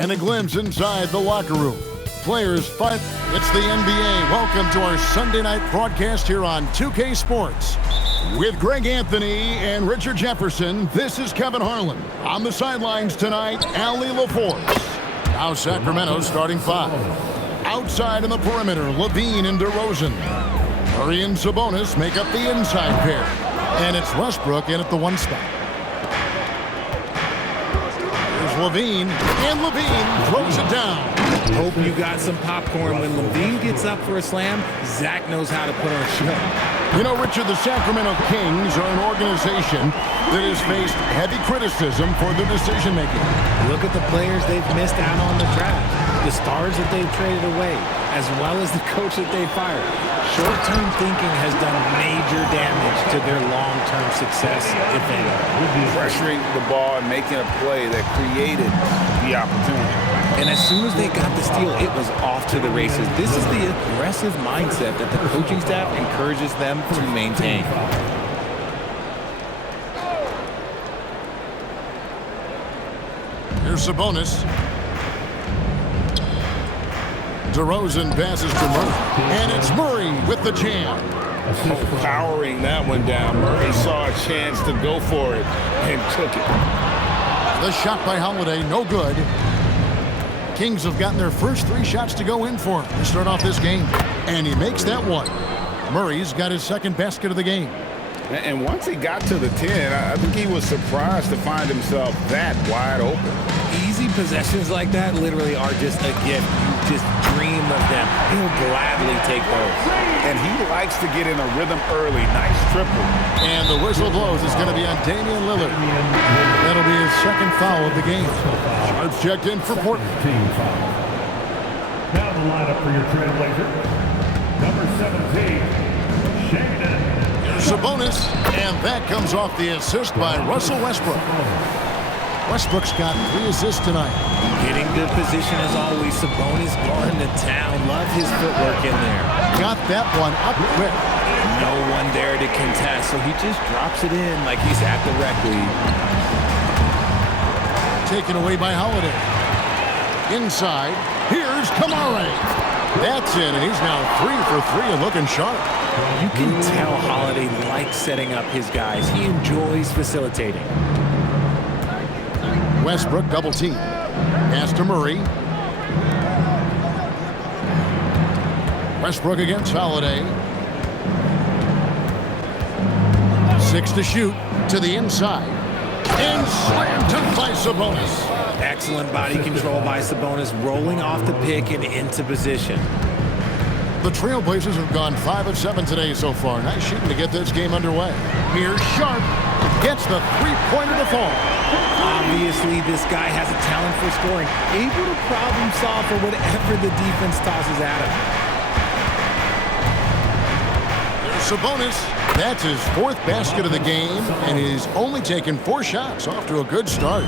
and a glimpse inside the locker room. Players fight. It's the NBA. Welcome to our Sunday night broadcast here on 2K Sports. With Greg Anthony and Richard Jefferson, this is Kevin Harlan. On the sidelines tonight, Allie LaForce. Now Sacramento starting five. Outside in the perimeter, LaVine and DeRozan. Murray and Sabonis make up the inside pair. And it's Westbrook in at the one spot. Here's LaVine, and LaVine throws it down. Hope you got some popcorn. When LaVine gets up for a slam, Zach knows how to put on a show. You know, Richard, the Sacramento Kings are an organization that has faced heavy criticism for their decision-making. Look at the players they've missed out on the draft, the stars that they've traded away, as well as the coach that they fired. Short-term thinking has done major damage to their long-term success, if any. Pressuring the ball and making a play that created the opportunity. And as soon as they got the steal, it was off to the races. This is the aggressive mindset that the coaching staff encourages them to maintain. Here's Sabonis. DeRozan passes to Murray. And it's Murray with the jam. Powering that one down. Murray saw a chance to go for it and took it. The shot by Holiday, no good. Kings have gotten their first three shots to go in for him to start off this game. And he makes that one. Murray's got his second basket of the game. And once he got to the 10, I think he was surprised to find himself that wide open. Easy possessions like that literally are just a gift. You just dream of them. He'll gladly take those. And he likes to get in a rhythm early. Nice triple. And the whistle blows. It's going to be on Damian Lillard. That'll be his second foul of the game. Sharps checked in for Portland. Now the lineup for your Trailblazer. Number 17, Shayden. Sabonis, and that comes off the assist by Russell Westbrook. Westbrook's got 3 assists tonight. Getting good position as always. Sabonis going to town. Love his footwork in there. Got that one up quick. No one there to contest, so he just drops it in like he's at the rec league. Taken away by Holiday. Inside, here's Kamara. That's in, and he's now 3 for 3 and looking sharp. You can tell Holiday likes setting up his guys. He enjoys facilitating. Westbrook double team. Pass to Murray. Westbrook against Holiday. 6 to shoot to the inside. And slam dunk by Sabonis. Excellent body control by Sabonis, rolling off the pick and into position. The Trailblazers have gone 5 of 7 today so far. Nice shooting to get this game underway. Here's Sharp. Gets the three-pointer to fall. Obviously, this guy has a talent for scoring. Able to problem solve for whatever the defense tosses at him. There's Sabonis. That's his 4th basket of the game, and he's only taken 4 shots. Off to a good start.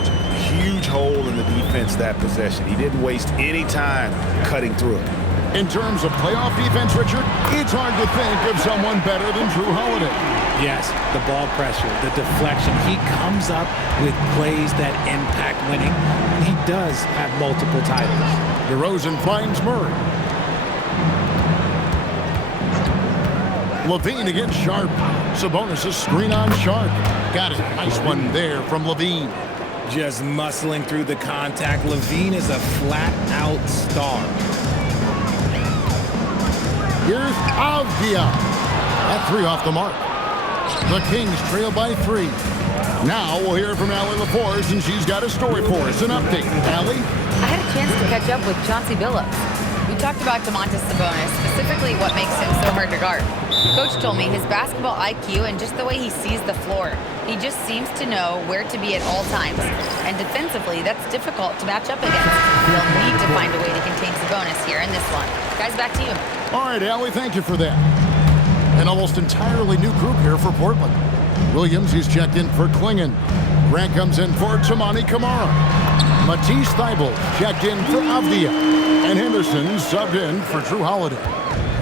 Huge hole in the defense that possession. He didn't waste any time cutting through it. In terms of playoff defense, Richard, it's hard to think of someone better than Drew Holiday. Yes, the ball pressure, the deflection. He comes up with plays that impact winning. He does have multiple titles. DeRozan finds Murray. LaVine against Sharp. Sabonis' screen on Sharp. Got it. Nice one there from LaVine. Just muscling through the contact. LaVine is a flat-out star. Here's Avdia. That 3 off the mark. The Kings trail by 3. Now we'll hear from Allie LaForce, and she's got a story for us. An update. Allie? I had a chance to catch up with Chauncey Billups. We talked about Domantas Sabonis, specifically what makes him so hard to guard. Coach told me his basketball IQ and just the way he sees the floor. He just seems to know where to be at all times. And defensively, that's difficult to match up against. They'll need to find a way to contain Sabonis here in this one. Guys, back to you. All right, Allie, thank you for that. An almost entirely new group here for Portland. Williams, he's checked in for Klingon. Grant comes in for Toumani Camara. Matisse Thybulle checked in for Avdia. And Henderson subbed in for Drew Holiday.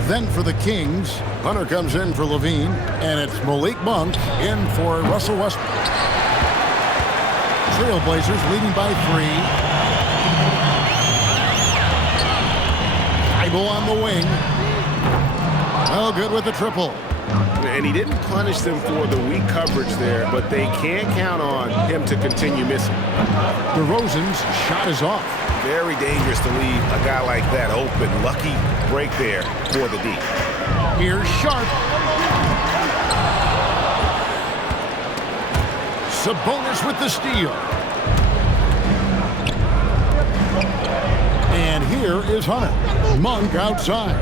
Then for the Kings, Hunter comes in for LaVine, and it's Malik Monk in for Russell Westbrook. Trailblazers leading by 3. Thybulle on the wing. Oh, good with the triple. And he didn't punish them for the weak coverage there, but they can't count on him to continue missing. DeRozan's shot is off. Very dangerous to leave a guy like that open. Lucky break there for the D. Here's Sharp. Sabonis with the steal. And here is Hunter. Monk outside.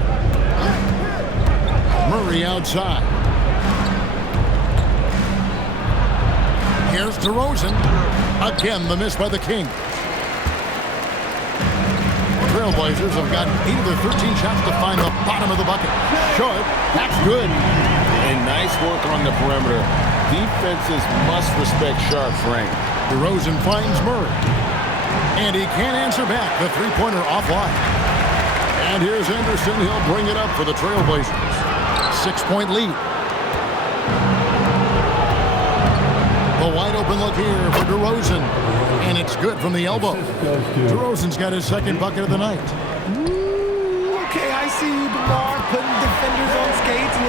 Murray outside. Here's DeRozan. Again, the miss by the Kings. Trailblazers have gotten 8 of their 13 shots to find the bottom of the bucket. Short. That's good. And nice work on the perimeter. Defenses must respect Sharp's range. DeRozan finds Murray. And he can't answer back. The three-pointer offline. And here's Anderson. He'll bring it up for the Trailblazers. 6-point lead. A wide open look here for DeRozan. And it's good from the elbow. DeRozan's got his second bucket of the night. Okay, I see you, DeMar, putting defenders on skates and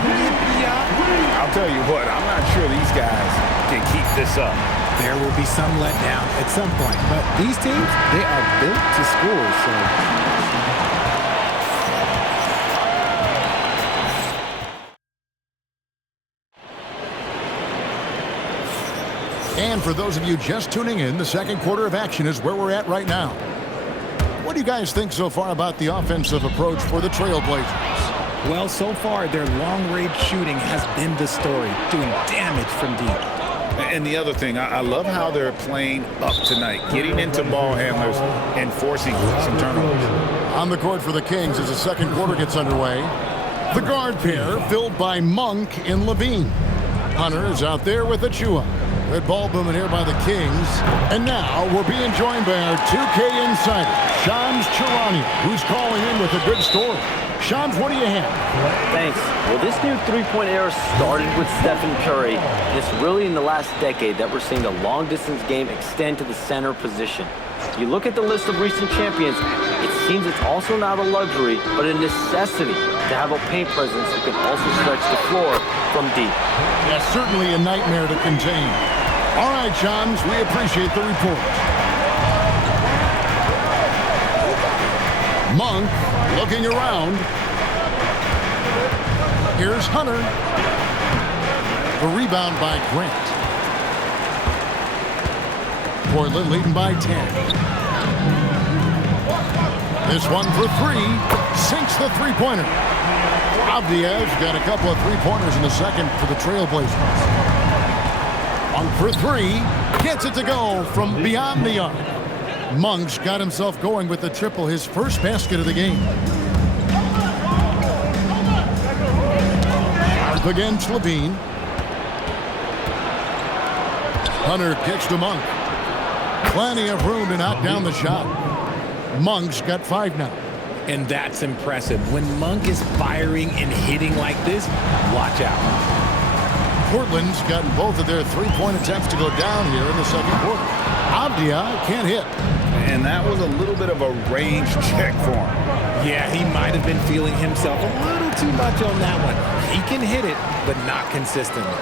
I'll tell you what, I'm not sure these guys can keep this up. There will be some letdown at some point, but these teams, they are built to score, so... And for those of you just tuning in, the second quarter of action is where we're at right now. What do you guys think so far about the offensive approach for the Trailblazers? Well, so far, their long-range shooting has been the story, doing damage from deep. And the other thing, I love how they're playing up tonight, getting into ball handlers and forcing some turnovers. On the court for the Kings as the second quarter gets underway. The guard pair filled by Monk and Levine. Hunter is out there with Achua. Red ball booming here by the Kings. And now we're being joined by our 2K insider, Shams Charania, who's calling in with a good story. Shams, what do you have? Thanks. Well, this new three-point era started with Stephen Curry, and it's really in the last decade that we're seeing the long-distance game extend to the center position. You look at the list of recent champions, it seems it's also not a luxury, but a necessity to have a paint presence who can also stretch the floor from deep. That's certainly a nightmare to contain. All right, Shams, we appreciate the report. Monk looking around. Here's Hunter. The rebound by Grant. Portland leading by 10. This one for three. Sinks the three-pointer. Avdiev's got a couple of three-pointers in the second for the Trailblazers. One for three. Gets it to go from beyond the arc. Monk's got himself going with the triple, his first basket of the game. Sharp against Levine. Hunter kicks to Monk. Plenty of room to knock down the shot. Monk's got 5 now. And that's impressive. When Monk is firing and hitting like this, watch out. Portland's gotten both of their three-point attempts to go down here in the second quarter. Avdia can't hit. And that was a little bit of a range check for him. Yeah, he might have been feeling himself a little too much on that one. He can hit it, but not consistently.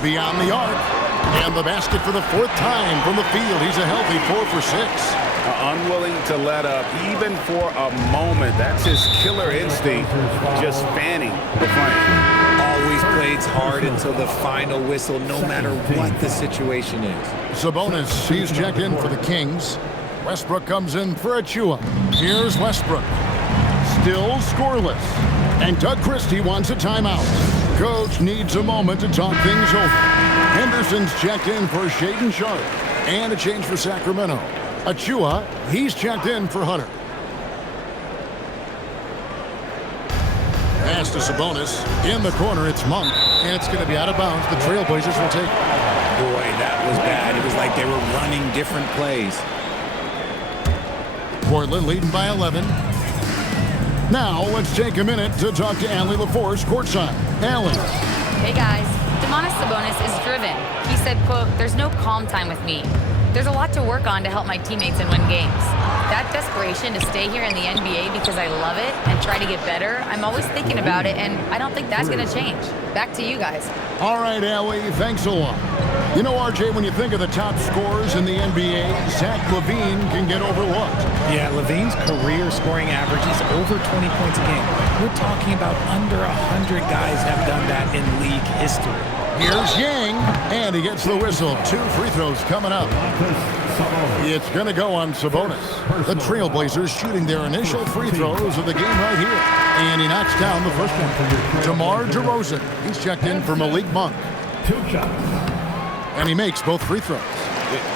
Beyond the arc. And the basket for the 4th time from the field. He's a healthy 4 for 6. Unwilling to let up even for a moment. That's his killer instinct, just fanning the flame. Always plays hard until the final whistle, no matter what the situation is. Sabonis, he's checked in for the Kings. Westbrook comes in for Achua. Here's Westbrook. Still scoreless. And Doug Christie wants a timeout. Coach needs a moment to talk things over. Henderson's checked in for Shaedon Sharpe. And a change for Sacramento. Achua, he's checked in for Hunter. Pass to Sabonis. In the corner, it's Monk. And it's going to be out of bounds. The Trailblazers will take it. Boy, that was bad. It was like they were running different plays. Portland leading by 11. Now, let's take a minute to talk to Allie LaForce courtside. Allie. Hey, guys. Domantas Sabonis is driven. He said, quote, "There's no calm time with me." There's a lot to work on to help my teammates and win games. That desperation to stay here in the NBA because I love it and try to get better, I'm always thinking about it, and I don't think that's going to change. Back to you guys. All right, Allie, thanks a lot. You know, RJ, when you think of the top scorers in the NBA, Zach LaVine can get overlooked. Yeah, LaVine's career scoring average is over 20 points a game. We're talking about under 100 guys have done that in league history. Here's Yang, and he gets the whistle. 2 free throws coming up. It's going to go on Sabonis. The Trailblazers shooting their initial free throws of the game right here. And he knocks down the first one. DeMar DeRozan. He's checked in for Malik Monk. 2 shots. And he makes both free throws.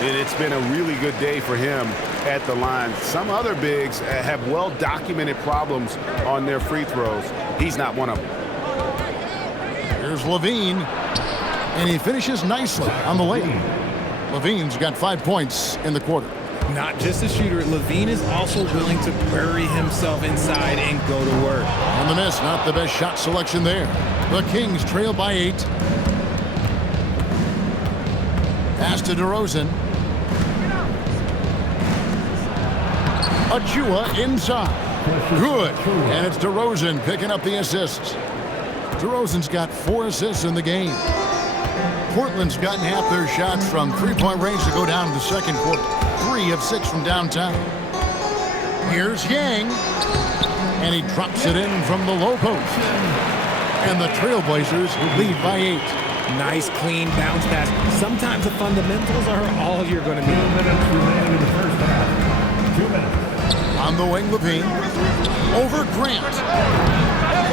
It's been a really good day for him at the line. Some other bigs have well-documented problems on their free throws. He's not one of them. Here's LaVine. And he finishes nicely on the layup. LaVine's got 5 points in the quarter. Not just a shooter, LaVine is also willing to bury himself inside and go to work. On the miss, not the best shot selection there. The Kings trail by 8. Pass to DeRozan. Achua inside. Good. And it's DeRozan picking up the assists. DeRozan's got 4 assists in the game. Portland's gotten half their shots from three-point range to go down in the second quarter. 3 of 6 from downtown. Here's Yang. And he drops it in from the low post. And the Trailblazers lead by 8. Nice, clean bounce pass. Sometimes the fundamentals are all you're going to 2 need. minutes remaining in the first half. 2 minutes. On the wing, LaVine. Over Grant.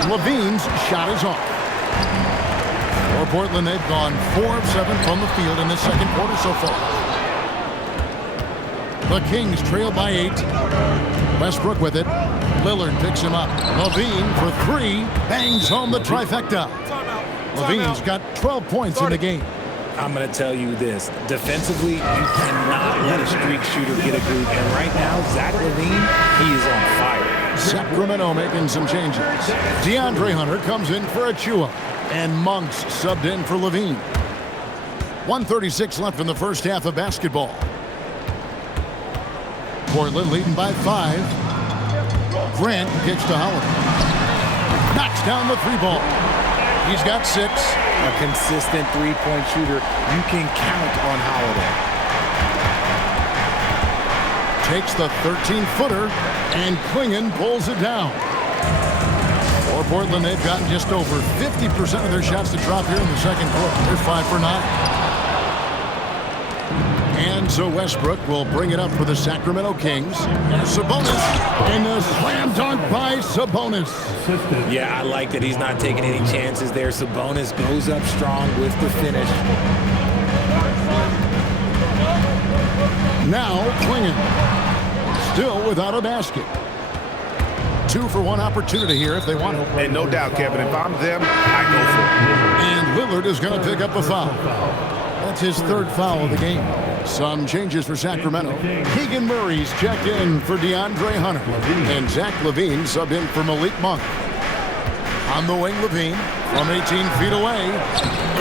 LaVine's shot is off. For Portland, they've gone 4 of 7 from the field in the second quarter so far. The Kings trail by 8. Westbrook with it. Lillard picks him up. LaVine for 3. Bangs home the trifecta. LaVine's got 12 points in the game. I'm going to tell you this. Defensively, you cannot let a streak shooter get a group. And right now, Zach LaVine, he is on fire. Sacramento making some changes. DeAndre Hunter comes in for Achua. And Monk's subbed in for LaVine. 1:36 left in the first half of basketball. Portland leading by 5. Grant kicks to Howard. Knocks down the 3-ball. He's got 6. A consistent three-point shooter. You can count on Holiday. Takes the 13-footer, and Klingon pulls it down. For Portland, they've gotten just over 50% of their shots to drop here in the second quarter. They're 5 for 9. And so Westbrook will bring it up for the Sacramento Kings. Sabonis, and a slam dunk by Sabonis. Yeah, I like that he's not taking any chances there. Sabonis goes up strong with the finish. Now Klingon, still without a basket. 2 for 1 opportunity here if they want it. And no doubt, Kevin, if I'm them, I go for it. And Lillard is going to pick up a foul. That's his 3rd foul of the game. Some changes for Sacramento. Keegan Murray's checked in for DeAndre Hunter. And Zach LaVine subbed in for Malik Monk. On the wing, LaVine from 18 feet away.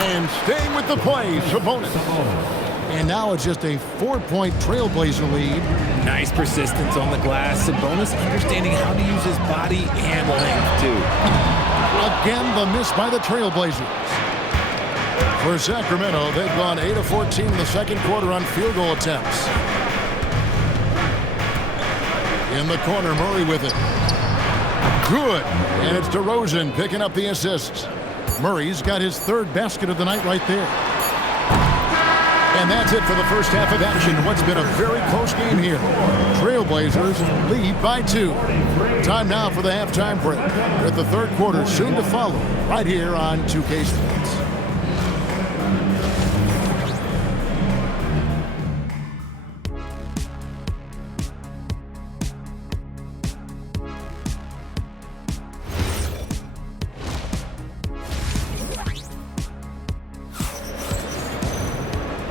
And staying with the play, Sabonis. And now it's just a 4-point Trailblazer lead. Nice persistence on the glass. Sabonis understanding how to use his body and length, too. Again, the miss by the Trailblazers. For Sacramento, they've gone 8 of 14 in the second quarter on field goal attempts. In the corner, Murray with it. Good. And it's DeRozan picking up the assists. Murray's got his 3rd basket of the night right there. And that's it for the first half of action. What's been a very close game here. Trailblazers lead by 2. Time now for the halftime break. With the 3rd quarter soon to follow right here on 2K Sports.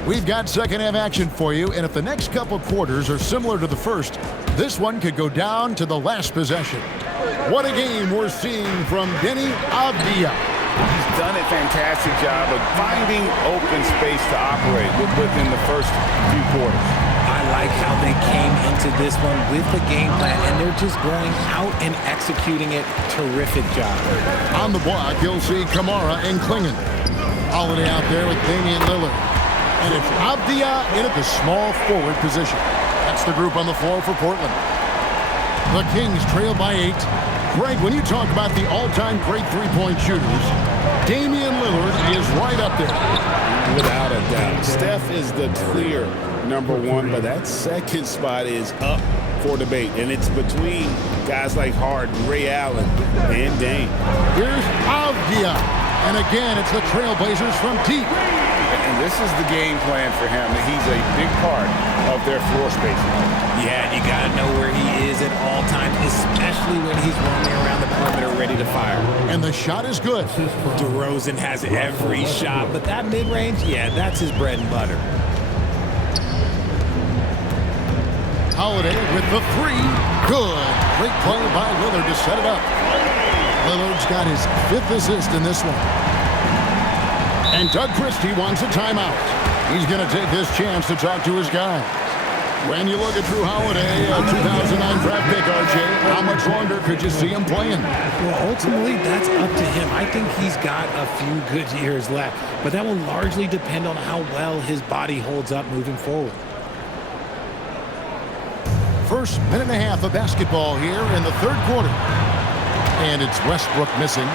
We've got second half action for you, and if the next couple quarters are similar to the first, this one could go down to the last possession. What a game we're seeing from Deni Avdija. He's done a fantastic job of finding open space to operate within the first few quarters. like how they came into this one with the game plan, and they're just going out and executing it. Terrific job. On the block, you'll see Kamara and Klingon. Holiday out there with Damian Lillard. And it's Avdia in at the small forward position. That's the group on the floor for Portland. The Kings trail by 8. Greg, when you talk about the all-time great three-point shooters, Damian Lillard is right up there. Without a doubt. Steph is the clear number one, but that second spot is up for debate. And it's between guys like Harden, Ray Allen, and Dame. Here's Avdia. And again, it's the Trailblazers from deep. And this is the game plan for him. He's a big part of their floor spacing. Yeah, you got to know where he is at all times, especially when he's roaming around the perimeter ready to fire. And the shot is good. DeRozan has every shot, but that mid-range, yeah, that's his bread and butter. Holiday with the three. Good. Great play by Lillard to set it up. Lillard's got his 5th assist in this one. And Doug Christie wants a timeout. He's going to take this chance to talk to his guys. When you look at Drew Holiday, a 2009 draft pick, RJ, how much longer could you see him playing? Well, ultimately, that's up to him. I think he's got a few good years left, but that will largely depend on how well his body holds up moving forward. First minute and a half of basketball here in the third quarter. And it's Westbrook missing.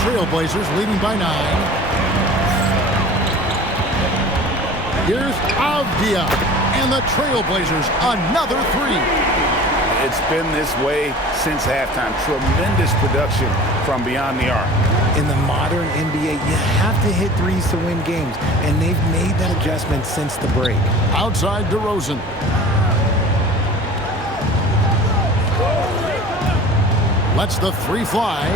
Trailblazers leading by 9. Here's Avdia. And the Trailblazers, another 3. It's been this way since halftime. Tremendous production from beyond the arc. In the modern NBA, you have to hit threes to win games, and they've made that adjustment since the break. Outside DeRozan. Lets the 3 fly.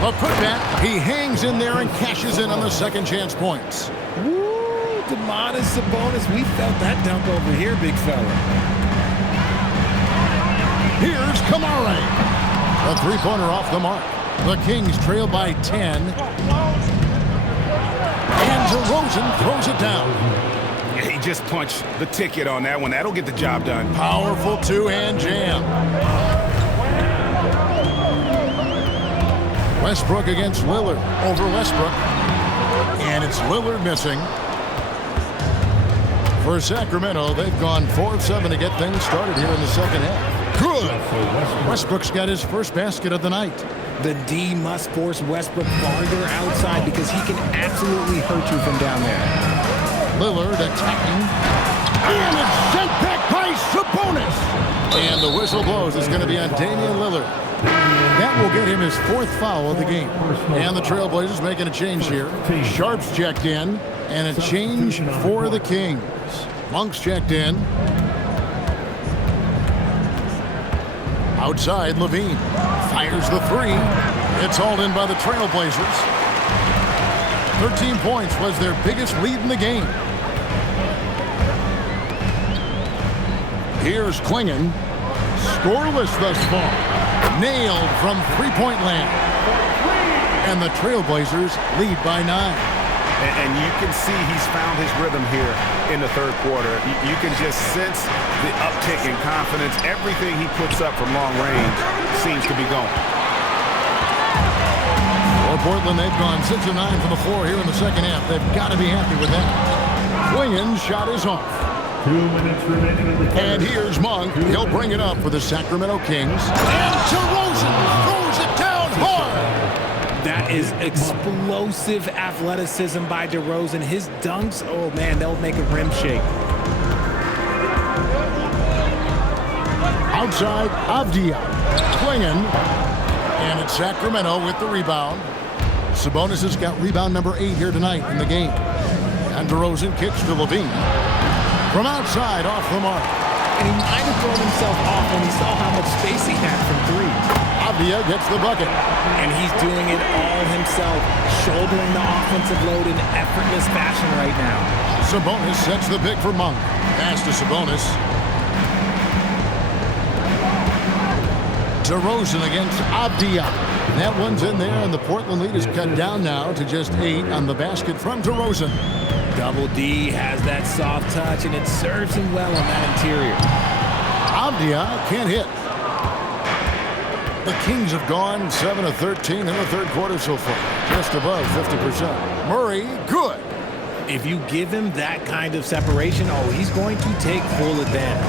The putback, he hangs in there and cashes in on the second chance points. Woo, Domantas Sabonis, we felt that dunk over here, big fella. Here's Kamara. The three-pointer off the mark. The Kings trail by 10. And DeRozan throws it down. He just punched the ticket on that one. That'll get the job done. Powerful two-hand jam. Westbrook against Lillard. Over Westbrook. And it's Lillard missing. For Sacramento, they've gone 4 of 7 to get things started here in the second half. Good. Westbrook's got his first basket of the night. The D must force Westbrook farther outside because he can absolutely hurt you from down there. Lillard attacking. And it's sent back by Sabonis. And the whistle blows. It's going to be on Damian Lillard. That will get him his 4th foul of the game. And the Trailblazers making a change here. Sharp's checked in. And a change for the Kings. Monk's checked in. Outside, Levine fires the 3. It's hauled in by the Trailblazers. 13 points was their biggest lead in the game. Here's Klingon. Scoreless thus far. Nailed from three-point land. And the Trailblazers lead by 9. And you can see he's found his rhythm here in the third quarter. You can just sense the uptick in confidence. Everything he puts up from long range seems to be going. For Portland, they've gone 6 of 9 from the floor here in the second half. They've got to be happy with that. Klingon's shot is off. 2 minutes remaining in the third. And here's Monk. He'll bring it up for the Sacramento Kings. And DeRozan throws it down hard. That is explosive athleticism by DeRozan. His dunks, oh man, they'll make a rim shake. Outside, Avdia. Klingon. And it's Sacramento with the rebound. Sabonis has got rebound number 8 here tonight in the game. And DeRozan kicks to Levine. From outside, off the mark. And he might have thrown himself off when he saw how much space he had from 3. Avdia gets the bucket. And he's doing it all himself, shouldering the offensive load in effortless fashion right now. Sabonis sets the pick for Monk. Pass to Sabonis. DeRozan against Avdia. That one's in there, and the Portland lead is cut down now to just 8 on the basket from DeRozan. Double D has that soft touch, and it serves him well on that interior. Avdia can't hit. The Kings have gone 7 of 13 in the third quarter so far, just above 50%. Murray, good. If you give him that kind of separation, oh, he's going to take full advantage.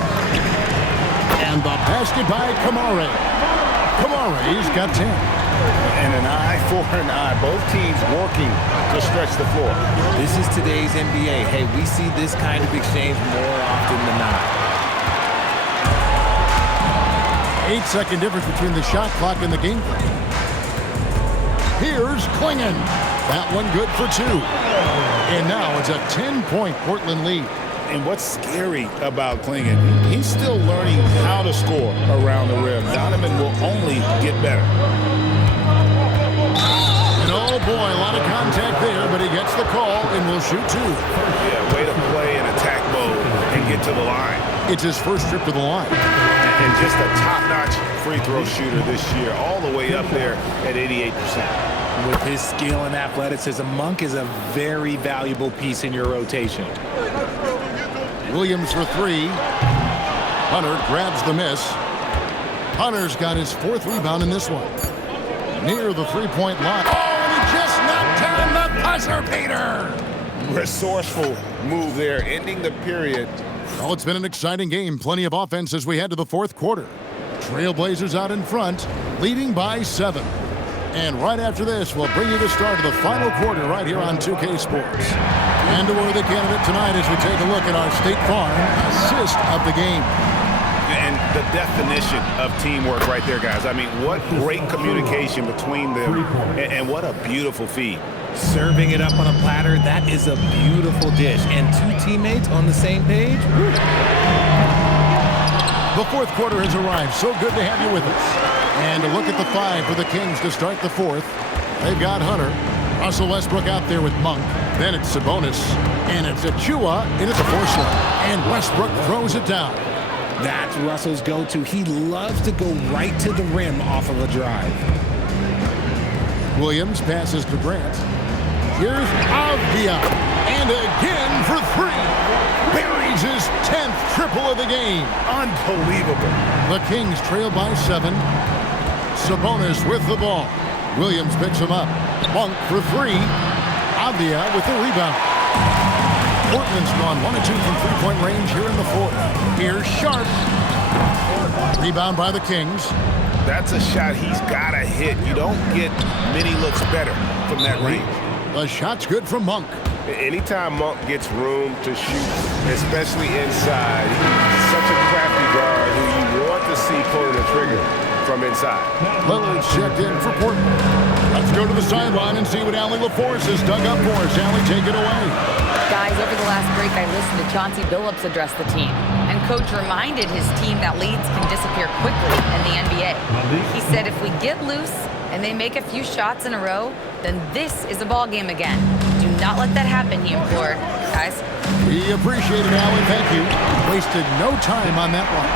And the basket by Kamare. Kamare's got 10. And an eye for an eye. Both teams working to stretch the floor. This is today's NBA. Hey, we see this kind of exchange more often than not. 8-second difference between the shot clock and the game clock. Here's Klingon. That one good for 2. And now it's a 10-point Portland lead. And what's scary about Klingon, he's still learning how to score around the rim. Donovan will only get better. And oh boy, a lot of contact there, but he gets the call and will shoot 2. Yeah, way to play in attack mode and get to the line. It's his first trip to the line. And just a top-notch free throw shooter this year, all the way up there at 88%. With his skill and athleticism, Monk is a very valuable piece in your rotation. Williams for 3. Hunter grabs the miss. Hunter's got his 4th rebound in this one. Near the three-point line. Oh, and he just knocked down the buzzer beater. Resourceful move there, ending the period. Well, it's been an exciting game. Plenty of offense as we head to the fourth quarter. Trailblazers out in front, leading by 7. And right after this, we'll bring you the start of the final quarter right here on 2K Sports. And a worthy candidate tonight as we take a look at our State Farm assist of the game. And the definition of teamwork right there, guys. I mean, what great communication between them, and what a beautiful feed. Serving it up on a platter, that is a beautiful dish. And 2 teammates on the same page. The fourth quarter has arrived. So good to have you with us. And a look at the 5 for the Kings to start the fourth. They've got Hunter. Russell Westbrook out there with Monk. Then it's Sabonis. And it's Achua into the force line. And Westbrook throws it down. That's Russell's go-to. He loves to go right to the rim off of a drive. Williams passes to Grant. Here's Avdia. And again for 3. Buries his 10th triple of the game. Unbelievable. The Kings trail by 7. Sabonis with the ball. Williams picks him up. Monk for 3. Avdia with the rebound. Portland's gone 1 of 2 from three-point range here in the fourth. Here's Sharp. Rebound by the Kings. That's a shot he's got to hit. You don't get many looks better from that range. The shot's good from Monk. Anytime Monk gets room to shoot, especially inside, he's such a crafty guard who you want to see pulling the trigger from inside. Lillard's checked in for Portland. Let's go to the sideline and see what Allie LaForce has dug up for us. Allie, take it away. Guys, over the last break, I listened to Chauncey Billups address the team. And Coach reminded his team that leads can disappear quickly in the NBA. He said if we get loose and they make a few shots in a row, then this is a ball game again. Do not let that happen, he implored. Guys. We appreciate it, Allie. Thank you. Wasted no time on that one.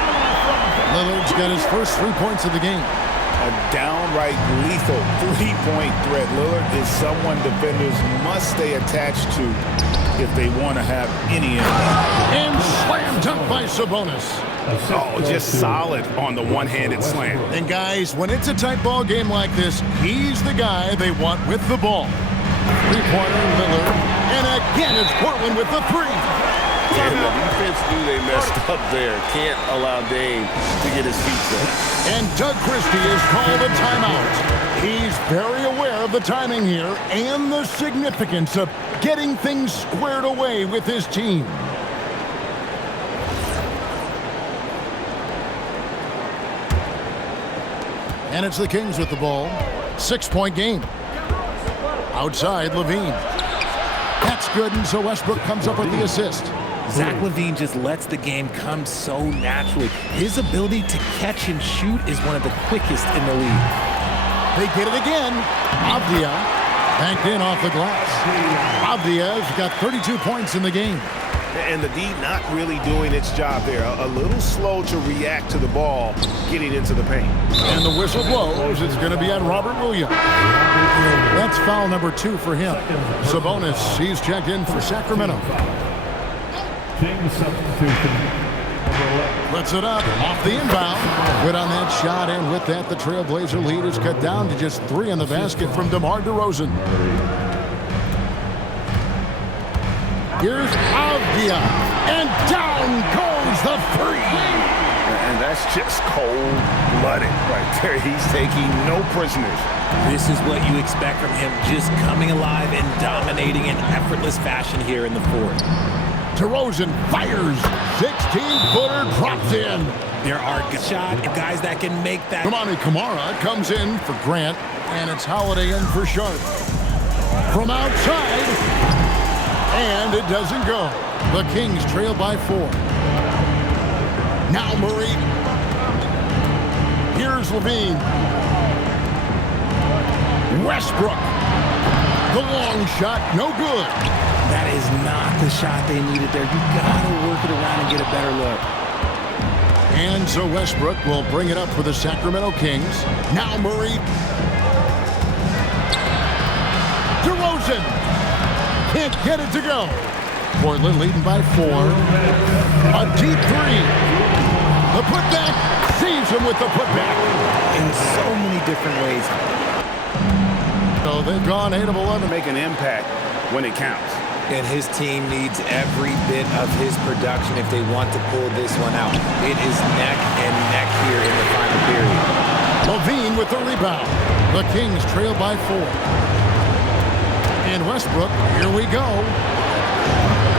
Lillard's got his first 3 points of the game. A downright lethal three-point threat. Lillard is someone defenders must stay attached to if they want to have any impact. And slam dunk by Sabonis. Oh, just solid on the one-handed slam. And guys, when it's a tight ball game like this, he's the guy they want with the ball. Three-pointer, Lillard. And again, it's Portland with the 3. And the defense knew they messed up there. Can't allow Dame to get his feet set. And Doug Christie has called a timeout. He's very aware of the timing here and the significance of getting things squared away with his team. And it's the Kings with the ball. 6-point game. Outside, Levine. That's good, and so Westbrook comes up with the assist. Zach LaVine just lets the game come so naturally. His ability to catch and shoot is one of the quickest in the league. They get it again. Avdia banked in off the glass. Avdia's got 32 points in the game. And the D not really doing its job there. A little slow to react to the ball getting into the paint. And the whistle blows. It's going to be on Robert Williams. That's foul number 2 for him. Sabonis, he's checked in for Sacramento. Kings substitution. Puts it up off the inbound. Good on that shot, and with that, the Trailblazer lead is cut down to just 3 in the basket from DeMar DeRozan. Here's Avdia, and down goes the 3. And that's just cold-blooded right there. He's taking no prisoners. This is what you expect from him, just coming alive and dominating in effortless fashion here in the fourth. DeRozan fires. 16-footer drops in. There are guys that can make that. Kamani Kamara comes in for Grant, and it's Holiday in for Sharp. From outside, and it doesn't go. The Kings trail by 4. Now Murray. Here's Levine. Westbrook. The long shot, no good. That is not the shot they needed there. You gotta work it around and get a better look. And so Westbrook will bring it up for the Sacramento Kings. Now Murray. DeRozan. Can't get it to go. Portland leading by 4. A deep 3. The putback saves him with the putback. In so many different ways. So they've gone 8 of 11. Make an impact when it counts. And his team needs every bit of his production if they want to pull this one out. It is neck and neck here in the final period. Levine with the rebound. The Kings trail by 4. And Westbrook, here we go.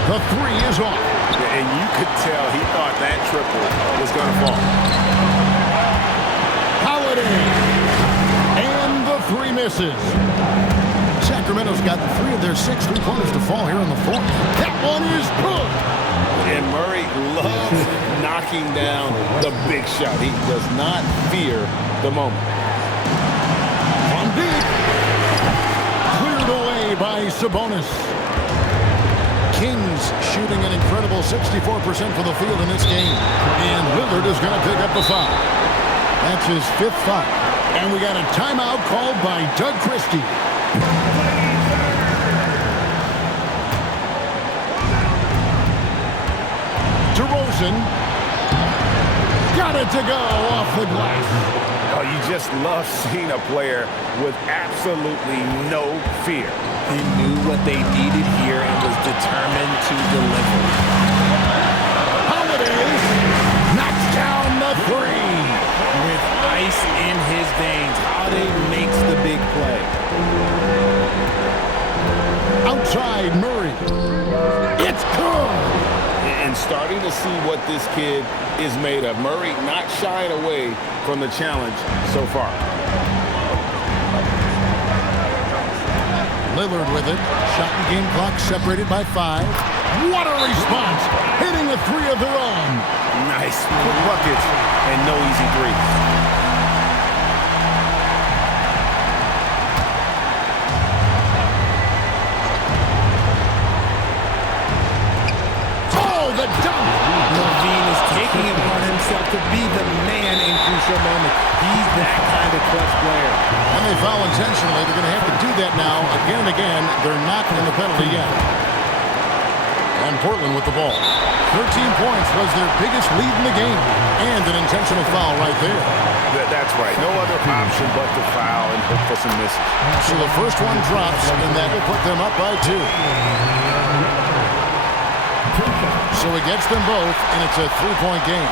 The 3 is off. And you could tell he thought that triple was going to fall. Holiday. And the 3 misses. Sacramento's gotten 3 of their 6 3-pointers to fall here in the 4th. That one is good. And Murray loves knocking down the big shot. He does not fear the moment. From deep. Cleared away by Sabonis. Kings shooting an incredible 64% from the field in this game. And Lillard is going to pick up the foul. That's his 5th foul. And we got a timeout called by Doug Christie. DeRozan got it to go off the glass. Oh, you just love seeing a player with absolutely no fear. He knew what they needed here and was determined to deliver. Holiday knocks down the 3. With ice in his veins, Holiday makes the big play. Outside Murray. It's good. And starting to see what this kid is made of. Murray not shying away from the challenge so far. Lillard with it. Shot and game clock separated by 5. What a response. Hitting a 3 of their own. Nice. Quick buckets and no easy threes. The dunk. Levine is taking it upon himself to be the man in crucial moments. He's that kind of clutch player. And they foul intentionally. They're going to have to do that now again and again. They're not in the penalty yet. And Portland with the ball. 13 points was their biggest lead in the game. And an intentional foul right there. That's right. No other option but to foul and hope for some misses. So the first one drops, and that will put them up by 2. So he gets them both, and it's a 3-point game.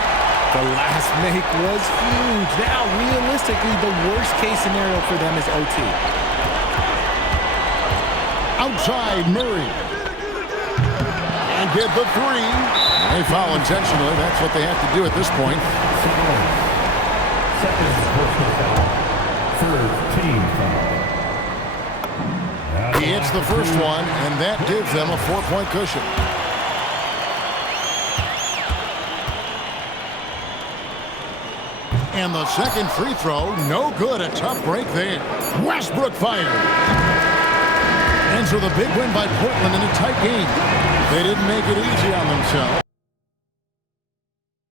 The last make was huge. Now, realistically, the worst-case scenario for them is OT. Outside, Murray. And get the 3. They foul intentionally. That's what they have to do at this point. Second personal foul. Third team foul. He hits the first one, and that gives them a 4-point cushion. And the second free throw, no good. A tough break there. Westbrook fired. And so the big win by Portland in a tight game. They didn't make it easy on themselves.